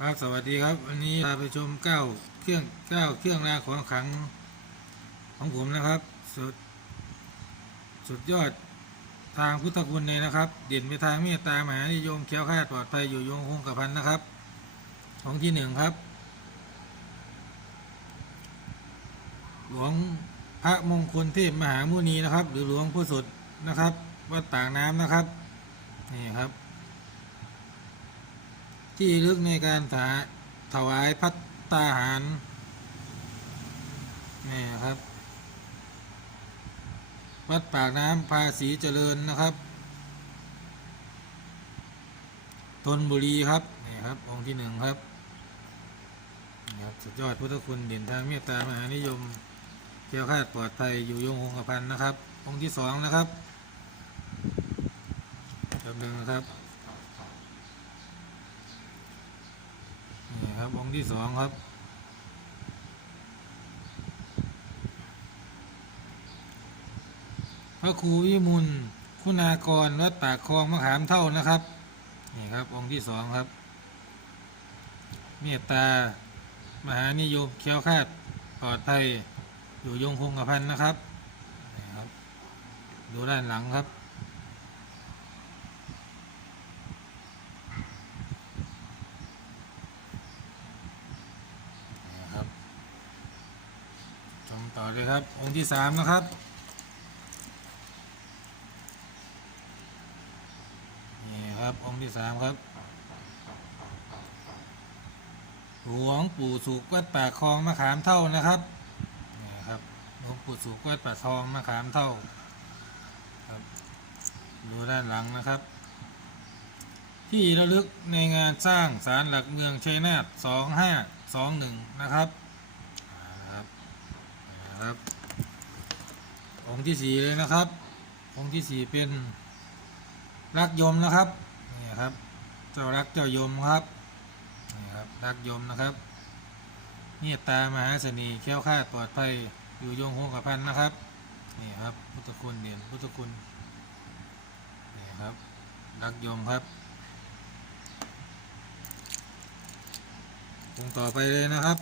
ครับสวัสดีครับวันนี้พาไปชมเก้าเครื่องเก้าเครื่องรางของขังของผมนะครับ สุดสุดยอดทางพุทธคุณเลยนะครับ เด่นไปทางเมตตามหานิยมแคล้วคาดปลอดภัยอยู่ยงคงกระพันนะครับ ของที่หนึ่งครับ หลวงพระมงคลเทพมหามุนีนะครับ หรือหลวงพ่อสดนะครับ วัดปากน้ำนะครับนี่ครับ ที่ลึกในการถาถวายพัตตาหารนี่ครับ วัดปากน้ำภาษีเจริญนะครับธนบุรีครับนี่ครับ องค์ที่หนึ่งครับนี่ครับสุดยอดพุทธคุณเด่นทางเมตตามหานิยมเกี่ยวคาดปลอดภัยอยู่ยงคงกระพันนะครับ องค์ที่สองนะครับจำหนึ่งนะครับ นี่ ครับองค์ที่สองครับ พระครูวิมุลคุณากรวัดปากคลองมะขามเท่านะครับ นี่ครับ องค์ที่สองครับ เมตตา มหานิยมเคี้ยวคาดปลอดภัยอยู่ยงคงกระพันนะครับนี่ครับดูด้านหลังครับ นี่ครับชม ต่อเลยครับ องค์ที่สามนะครับ นี่ครับ องค์ที่สามครับ หลวงปู่สุกวัดป่าคลองมะขามเท่านะครับ นี่ครับ หลวงปู่สุกวัดป่าคลองมะขามเท่า ครับ ดูด้านหลังนะครับ ที่ระลึกในงานสร้างศาลหลักเมืองชัยนาทสองห้าสองหนึ่งนะครับอ่านะครับนะ ครับ องค์ที่สี่เลยนะครับ องค์ที่สี่เป็นรักยมนะครับนี่ครับ เจ้ารักเจ้ายมครับนี่ครับรักยมนะครับเมตตามหาเสน่ห์แคล้วคลาดปลอดภัยอยู่ยงคงกระพันนะครับนี่ครับพุทธคุณเด่นพุทธคุณนี่ครับรักยมครับองค์ต่อไปเลยนะครับ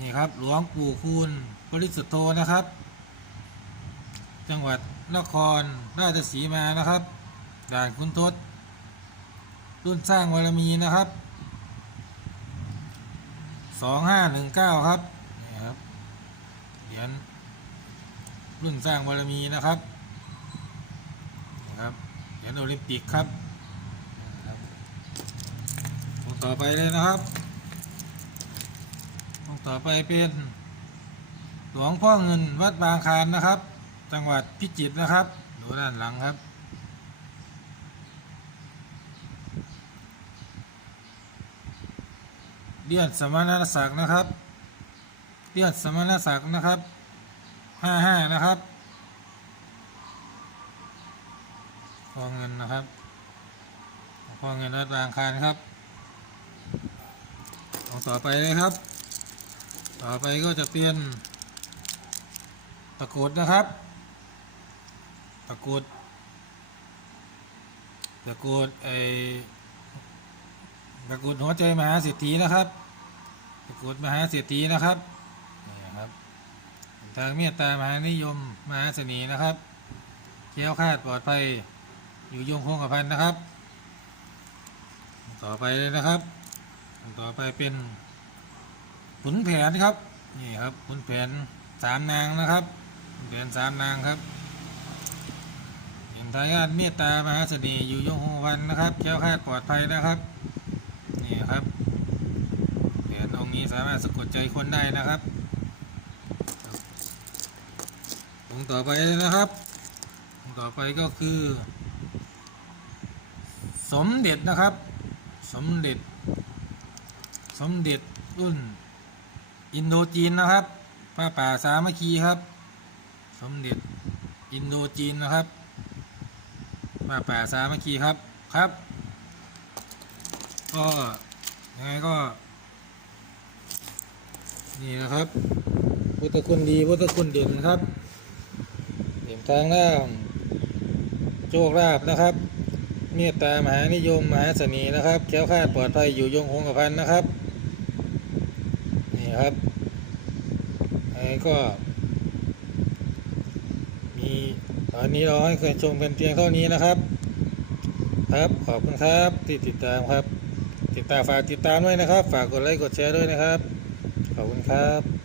นี่ครับ หลวงปู่คูณปริสุทธโธนะครับ จังหวัดนครราชสีมานะครับด่านคุณทศ รุ่นสร้างวารมีนะครับสองห้าหนึ่งเก้าครับนี่ครับเหรียญรุ่นสร้างวารมีนะครับนี่ครับเหรียญโอลิมปิกครับต่อไปเลยนะครับ ต่อไปเป็นหลวงพ่อเงินวัดบางคานนะครับ จังหวัดพิจิตรนะครับ ดูด้านหลังครับเดียดสมณศักดิ์นะครับเดียดสมณศักดิ์นะครับห้าห้านะครับพอเงินนะครับพอเงินวัดบางคานครับองต่อไปเลยครับ ต่อไปก็จะเป็นตะกรุดนะครับ ตะกรุด ตะกรุดไอตะกรุดหัวใจมหาเศรษฐีนะครับ ตะกรุดมหาเศรษฐีนะครับนี่ครับ ทางเมตตามหานิยมมหาเสน่ห์นะครับแคล้วคาดปลอดภัยอยู่ยงคงกระพันนะครับ ต่อไปเลยนะครับ ต่อไปเป็น ขุนแผนครับนี่ครับขุนแผนสามนางนะครับเหรียญสามนางครับเห็นทายาทเมตตามหาเสน่ห์อยู่ยงคงวันนะครับแคล้วคาดปลอดภัยนะครับนี่ครับเหรียญองค์นี้สามารถสะกดใจคนได้นะครับองค์ต่อไปนะครับองค์ต่อไปก็คือ สมเด็จนะครับ สมเด็จ สมเด็จรุ่น อินโดจีนนะครับป้าป่าสามัคคีครับ สมเด็จอินโดจีนนะครับป้าป่าสามัคคีครับครับ ก็ยังไงก็ นี่นะครับ พุทธคุณดีพุทธคุณเด่นครับเด่นทางด้านโชคลาภนะครับ เมตตามหานิยมมหาเสน่ห์นะครับแคล้วคาดปลอดภัยอยู่ยงคงกระพันนะครับ นี่ครับไอ้ก็มีตอนนี้เราให้เคยชมเป็นเพียงเท่านี้นะครับ ครับขอบคุณครับที่ติดตามครับ ติดตามฝากติดตามด้วยนะครับ ฝากกดไลค์กดแชร์ด้วยนะครับ ขอบคุณครับ